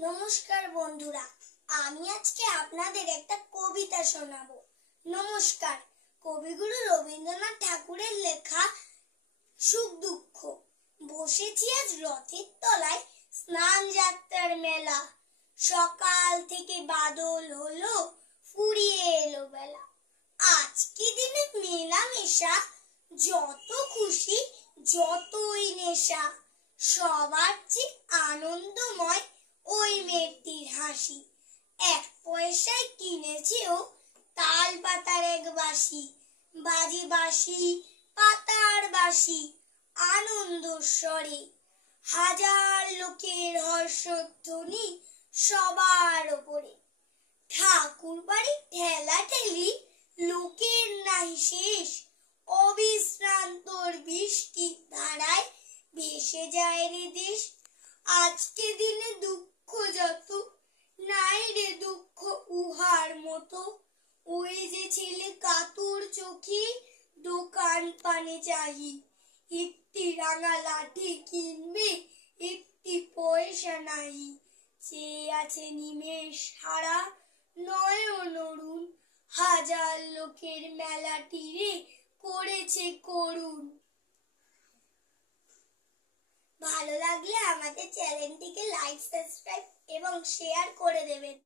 নমস্কার বন্ধুরা, আমি আজকে আপনাদের একটা কবিতা শোনাবো। নমস্কার। কবিগুরু রবীন্দ্রনাথ ঠাকুরের লেখা সুখ দুঃখ। বসেছি আজ রথের তলায়, স্নান যাত্রার মেলা। সকাল থেকে বাদল হলো, ফুরিয়ে এলো বেলা। আজকে দিনে মেলামেশা, যত খুশি যতই নেশা। সবার চেয়ে আনন্দময় ওই মেয়েটির হাসি। 1 পয়সায় কিনেছেও তাল পাতার এক বাঁশি। বাজে বাঁশি পাতার বাঁশি আনন্দ স্বরে। হাজার লোকের হর্ষধ্বনি সবার ওপরে। ঠাকুর বাড়ি ঠেলা ঠেলি, লোকের নাই শেষ। অবিশ্রান্তর বৃষ্টি ধারায় ভেসে যায় রে দেশ। আজকে দিনে দুঃখ যত, নাই রে দুঃখ উহার মতো। ওই যে ছেলে কাতর চোখে দোকান পানে চাহি। একটি রাঙা লাঠি কিনবে, একটি পয়সা নাহি। চেয়ে আছে নিমেষ হারা নয়ন অরুণ। হাজার লোকের মেলাটি রে করেছে করুণ। ভালো লাগলে আমাদের চ্যানেলটিকে লাইক, সাবস্ক্রাইব এবং শেয়ার করে দেবেন।